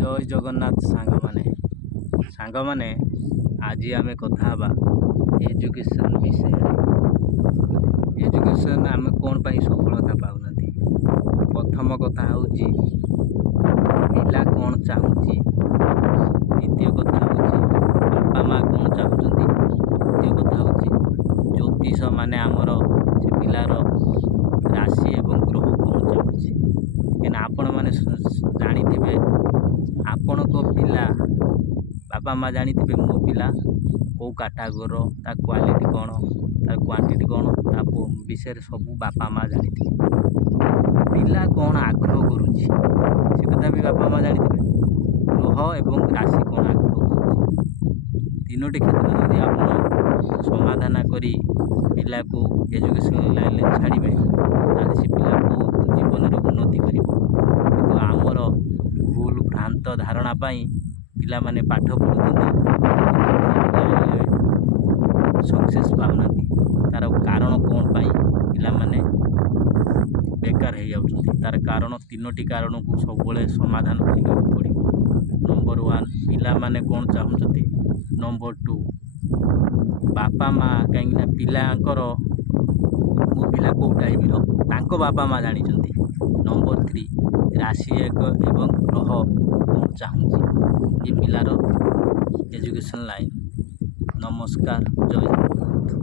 जय जगन्नाथ सांगमाने आज आम कथा एजुकेशन विषय। एजुकेशन आम कौन पाई सफलता पाऊना। प्रथम कथा हूँ पिला कौन चाहूँगी, द्वितीय कथा हूँ बापा माँ कौन चाहूँगी, तृतीय कथा हूँ ज्योतिष माने आमर से पिलार राशि एवं ग्रह कौन चाहूँगी। क्या आपण मैंने जानी आपण को पिला बापा माँ जानी मो पिला कौ कैटागोर ता क्वालिटी कौन तार क्वांटिटी कौन ता विषय सब बापा माँ जानी पिला कौन आग्रह करुच्ची से कथा भी बापा माँ जानी ग्रह एवं राशि कौन आग्रह करुच्ची। तीनोटी क्षेत्र जदि आप समाधान करी पिला को एजुकेशन लाइन छाड़े ताले से पिला बहुत जीवन उन्नति कर। आमर भूल भ्रांत धारणा पाई पिला माने पाठ पढ़ुते सक्सेस पाऊना। तार कारण कौन पाई पिला माने बेकार हो जाउछंती। तार कारण तीनोटी कारण को सब समाधान करने पड़ो। नंबर 1 पिला माने कौन चाहते। नंबर 2 बापा माँ कहीं पिलांकर मो पिला कौ टाइप बापा माँ जानी। नंबर 3 राशि एवं ग्रह कौन चाहूँगी ये पिलार एजुकेशन लाइन। नमस्कार, जय जगन्नाथ।